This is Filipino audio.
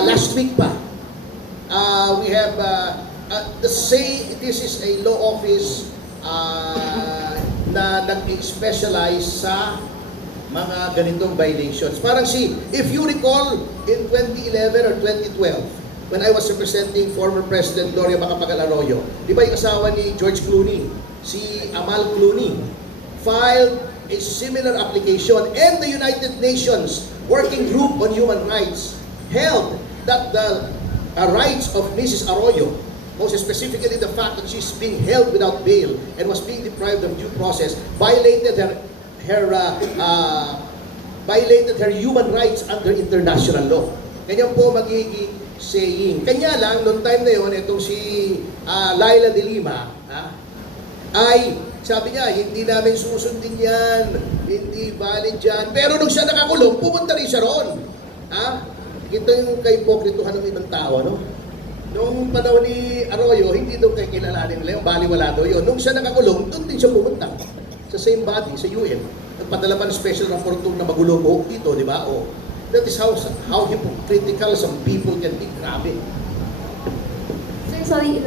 last week pa, we have this is a law office na nag-specialize sa mga ganitong violations. Parang if you recall, in 2011 or 2012, when I was representing former President Gloria Macapagal Arroyo, di ba yung asawa ni George Clooney, si Amal Clooney, filed a similar application, and the United Nations Working Group on Human Rights held that the rights of Mrs. Arroyo, most specifically the fact that she's being held without bail and was being deprived of due process, violated her human rights under international law. Ganyan po magiging saying. Kanya lang, noong time na yun, itong si Laila de Lima, ay sabi niya, hindi namin susundin yan, hindi valid yan. Pero nung siya nakakulong, pumunta rin siya roon. Ito yung kaipokrituhan ng ibang tao, no? Nung panahon ni Arroyo, hindi daw kay kilalanin nila yung baliwala daw yun. Nung siya nakakulong, doon din siya pumunta. Sa same body, sa UN. Nagpadala pa ng special rapporteur na magulo po dito, di ba? That is how hypocritical some people can be. Grabe. Sir, sorry,